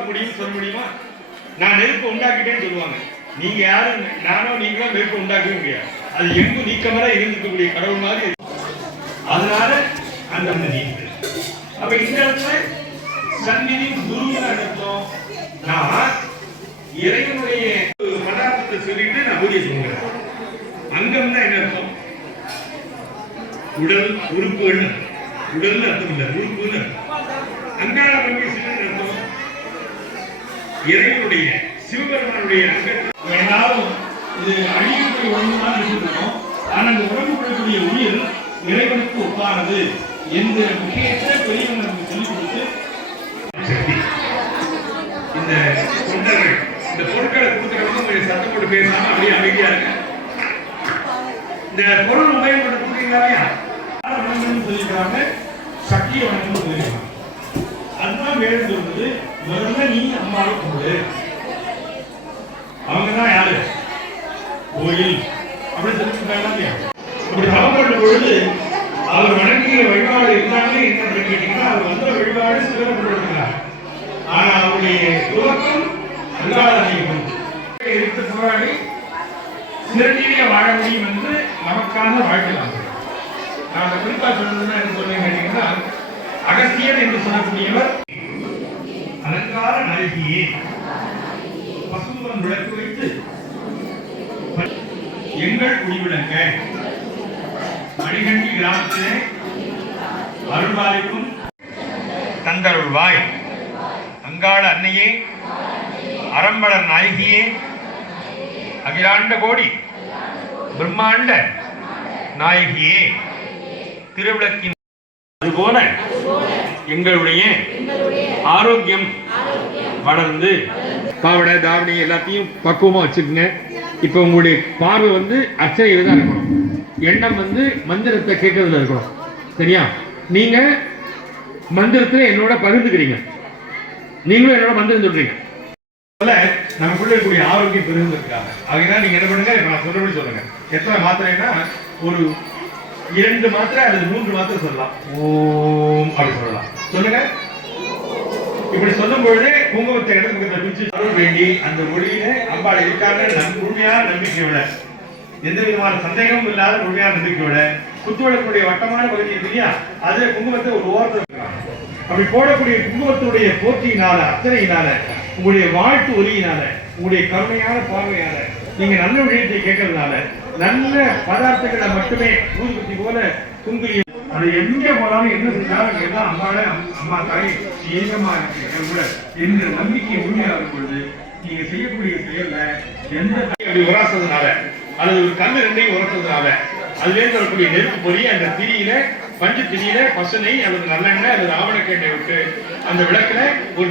உருவாக்க முடியும்னு சொல்ல முடியுமா? நான் நெருப்பு உண்டாக்கிட்டேன்னு சொல்லுவாங்க. நீங்க யாரும் நானோ நீங்களோ நெருப்பு உண்டாக்கவே முடியாது. அது எங்கும் நீக்கமர இருந்துக்கக்கூடிய கடவுள் மாதிரி. அதனால அந்த நீங்க அப்ப இந்த இடத்துல சந்நிதி குருன்னு அர்த்தம். நான் இறைவனுடைய பதார்த்தத்தை சொல்லிட்டு நான் பூஜை சொல்லுகிறேன். அங்கம் தான் என்ன அர்த்தம்? உடல் உறுப்புகள். உடல் அர்த்தம் இல்லை, உறுப்புன்னு அங்காள பரமேஸ்வரன் அர்த்தம். இறைவனுடைய சிவபெருமானுடைய அங்கத்தில் ஏதாவது இது அழியக்கூடிய ஒன்றுதான் இருக்கணும். ஆனால் அந்த உடம்பு கொள்ளக்கூடிய உயிர் இறைவனுக்கு ஒப்பானது என்ற விஷயத்தை பெரியவங்க நமக்கு சொல்லிக் கொடுத்து சக்தி இந்த தொண்டர்கள் இந்த பொருட்களை கொடுக்கிறவங்க சத்தம் போட்டு பேசாம அப்படியே அமைதியா இருக்கு. இந்த பொருள் உபயோகப்படுத்துறீங்களா சொல்லிக்கிறாங்க, சக்தியை வணக்கம் சொல்லிக்கிறாங்க. அதுதான் வேறு சொல்றது. முதல்ல நீ அம்மாவை கொடு. அவங்கதான் யாரு? கோயில் அப்படின்னு சொல்லிட்டு அப்படி சமப்பட்ட பொழுது அவர் வணங்கிய வழிபாடு இருந்தாலே என்ன கேட்டீங்கன்னா அவர் வந்த வழிபாடு சிறப்புப்படுத்துகிறார். ஆனா அவருடைய துவக்கம் அங்காளனையும் எடுத்து போராடி சிறந்தீரிய வாழ முடியும் என்று நமக்காக வாழ்க்கலாம். நான் அந்த குறிப்பா சொல்றதுன்னா என்ன சொல்றேன் கேட்டீங்கன்னா, அகஸ்தியர் என்று சொல்லக்கூடியவர் அலங்கார நாயகியே பசும்பொன் விளக்கு வைத்து எங்கள் குடிவிளங்க மணிகண்டி கிராமத்திலே அருள்பாலிக்கும் தந்தருள்வாய் அங்காள அன்னையே அறம்பளர் நாயகியே அகிலாண்ட கோடி பிரம்மாண்ட நாயகியே திருவிளக்கின் அதுபோல எங்களுடைய ஆரோக்கியம் வளர்ந்து பாவடை தாவணி எல்லாத்தையும் பக்குவமா வச்சுக்கோங்க. இப்ப உங்களுடைய பார்வை அர்ச்சனையில தான் இருக்கணும். எண்ணம் மந்திரத்தை கேட்கறதுல இருக்கணும். சரியா? நீங்க மந்திரத்துல என்னோட பகிர்ந்துக்கிறீங்க, நீங்களும் என்னோட மந்திரம் சொல்றீங்க. நமக்குள்ள இருக்கக்கூடிய ஆரோக்கியம் பெருகிறதுக்காக அதனால நீங்க என்ன பண்ணுங்க, நான் சொல்றபடி சொல்லுங்க. எத்தனை மாத்திரைன்னா ஒரு 2 மாத்திரை அல்லது 3 மாத்திரை சொல்லலாம். ஓம் அப்படி சொல்லலாம். சொல்லுங்க. இப்படி சொல்லும் பொழுதே குங்குமத்தை இடத்துல வேண்டி அந்த ஒளியில அம்பாள் இருக்காங்க. முழுமையான நம்பிக்கையோட, எந்த விதமான சந்தேகமும் இல்லாத முழுமையான நம்பிக்கையோட குத்துவிளக்குடைய வட்டமான பகுதி இருக்கு இல்லையா, அதுல குங்குமத்தை ஒரு ஓரத்தில் இருக்கலாம். அப்படி போடக்கூடிய குங்குமத்துடைய போற்றியினால, அர்ச்சனையினால, உங்களுடைய வாழ்த்து ஒலியினால, உங்களுடைய கருணையான பார்வையால, நீங்க நல்ல விஷயத்தை கேட்கறதுனால, நல்ல பதார்த்தங்களை மட்டுமே ஊதுபத்தி போல குங்குலியம் அது எங்க போனாலும் என்ன செஞ்சாலும் எல்லாம் அம்மாட அம்மா தாய் ஏகமா இருக்கு என்ற நம்பிக்கை உண்மையாக இருக்கும் பொழுது நீங்க செய்யக்கூடிய செயல்ல எந்த அப்படி உராசதுனால அல்லது ஒரு கண்ணு 2ஐயும் உரசதுனால அதுலேருந்து வரக்கூடிய நெருப்பு பொறி அந்த திரியில பஞ்சு திரியில பசுனை அல்லது நல்லெண்ணெய் அல்லது ஆவணக்கெண்ணெய் விட்டு அந்த விளக்குல ஒரு